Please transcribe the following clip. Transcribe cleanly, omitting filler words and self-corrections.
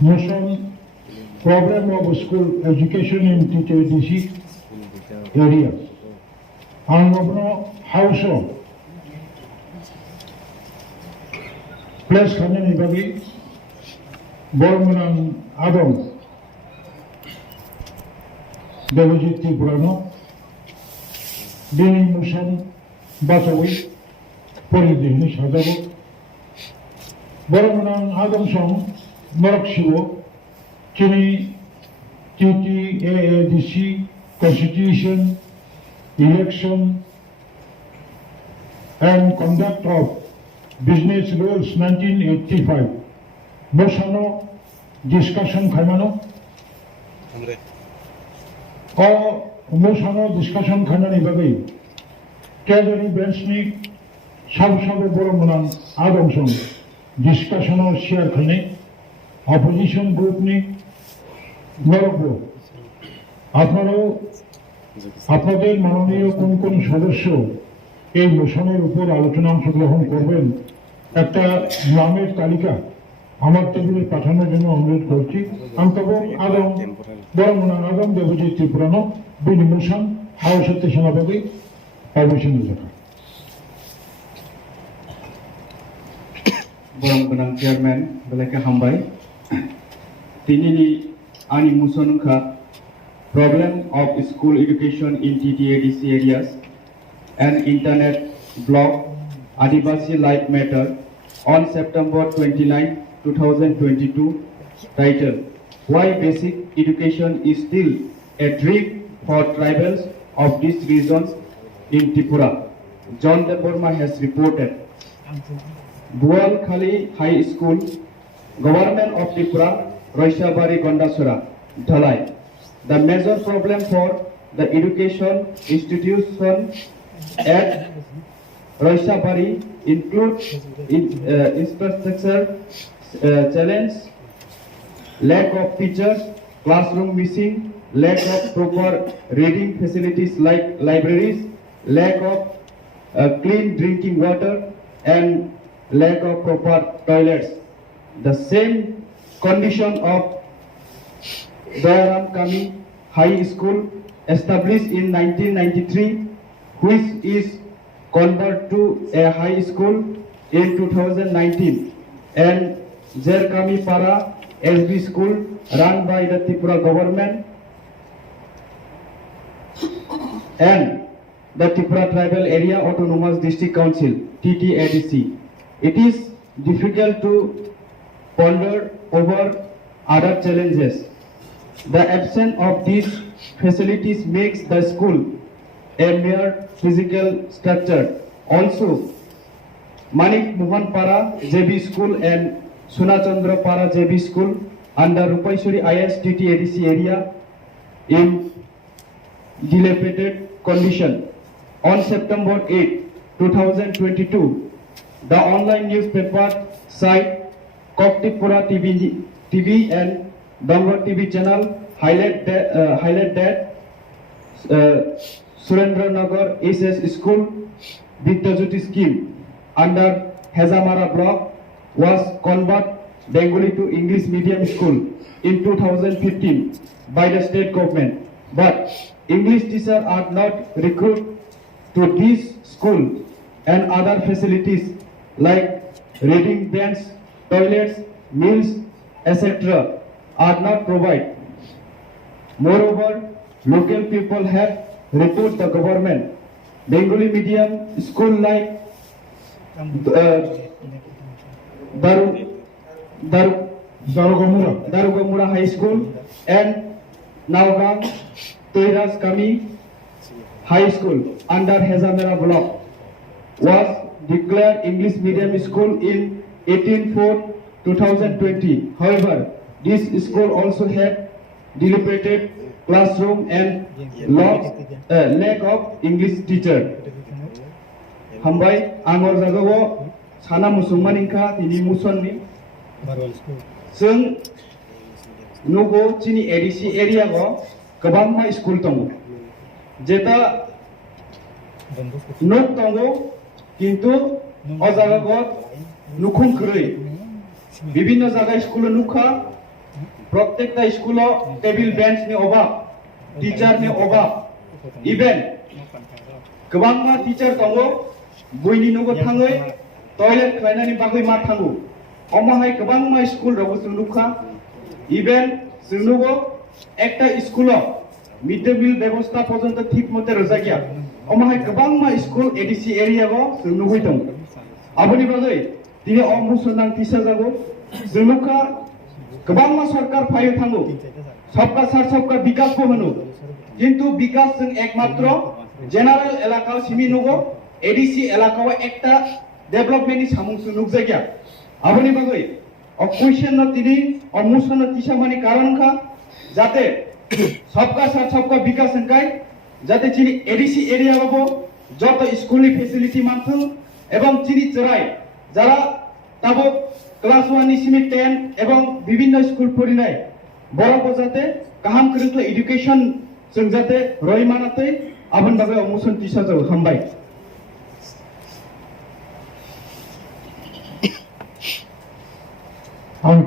motion problem of school education in TTDC area. Ang house place kanya ni bagi borong adong Bebojit Tripura dini motion basawi polidini sadabo borong adong song Morok Shivo Kini TTADC Constitution Election and Conduct of Business Rules 1985 Mosano Discussion Khamano or Mosano Discussion Khanani Babi Cadbury Bensnik Sab Boramunang Adamson Discussion of Share Khane Opposition Group ni Nogo আপনাদের মাননীয় কোন কোন সদস্য এই মোশনের উপর আলোচনা অংশগ্রহণ করবেন একটা নামের তালিকা আমার টেবিলে পাঠানোর জন্য অনুরোধ করছি অন্তত আদম বরমনাং আদম দেবজিৎ ত্রিপুরানো বিনি মোশন হাউসতে সভাপতি পারমিশন দেখা বরমনাং চেয়ারম্যান বলেকে হামবাই তিনি ani motion kha problem of school education in TTADC areas and internet blog Adivasi Life Matter on September 29, 2022 titled Why Basic Education is Still a Dream for Tribals of These Regions in Tripura. John Deborma has reported. Bual Khali High School, Government of Tripura, Roishabari Gondasura, Dhalai. The major problem for the education institution at Roishabari includes infrastructure challenge, lack of teachers, classroom missing, lack of proper reading facilities like libraries, lack of clean drinking water, and lack of proper toilets. The same condition of Dayaram Kami High School established in 1993, which is converted to a high school in 2019, and Jerkami Para SB School run by the Tripura government and the Tripura Tribal Area Autonomous District Council TTADC. It is difficult to ponder over other challenges. The absence of these facilities makes the school a mere physical structure. Also, Manik Mohan Para JB School and Sunachandra Para JB School under Rupaishwari IS TTADC area in dilapidated condition. On September 8, 2022, the online newspaper site Tripura TV and Dongor TV channel highlight that Surendra Nagar SS School Vidyajyoti scheme under Hazamara block was converted Bengali to English medium school in 2015 by the state government. But English teachers are not recruited to this school, and other facilities like reading bench, toilets, meals, etc. are not provided. Moreover, local people have reported the government Bengali medium school like Darugomura High School and Naugang Toiras Kami High School under Hazamera block was declared English medium school in 18/4/2020. However, this school also had dilapidated classroom and lack of English teacher. Hambai angor jagawo sana musungmaninka tini musonni जों nogo chini ADC area go kabamma school tongo jeta nok tongo kintu o jaga go nukhung krei bibhinno jaga school nukha प्रत्येकटा स्कुलाव table बेन्चनि अभाब टीचारनि अभाब even गोबांमा teacher दङ बयनि न'गो थाङै toilet खालायनायनि बागै मा थाङो अमाहाय गोबांमा स्कुल दङ जोंनुखा इभेन जोंनुगो एकटा स्कुलाव मिड डे मिल व्यवस्था पर्यन्त ठीक मते रोजा गैया अमाहाय गोबांमा स्कुल एडीसी एरियायाव जोंनुगै दं आबनि बागै दिनै अमुसनां टिचार जागो जोंनुखा गोबांमा सरकार फायो थाङो सबका साथ सबका विकास को होनो किंतु विकास जों एकमात्र जेनारेल एलाकाव सिमी नगो एडीसी एलाकाव एकटा डेभलपमेन्टनि सामुंसु नुक जायगा आबनि बागै क्वेश्चन न तिनि अमुसन तिसामानि कारण खा जाते सबका साथ सबका विकास हनकाय जाते चिनि एडीसी एरिया बाबो जत स्कुलनि फेसिलिटी मानथो एवं चिनि चराय जारा ताबो क्लास 1 निसिमि 10 एवं विभिन्न स्कुल फरिनाय बरको जाते काहाम करितो एजुकेशन जों जाते रयमानातै आबन बागै अमुसन तिसा जाव हामबाय आं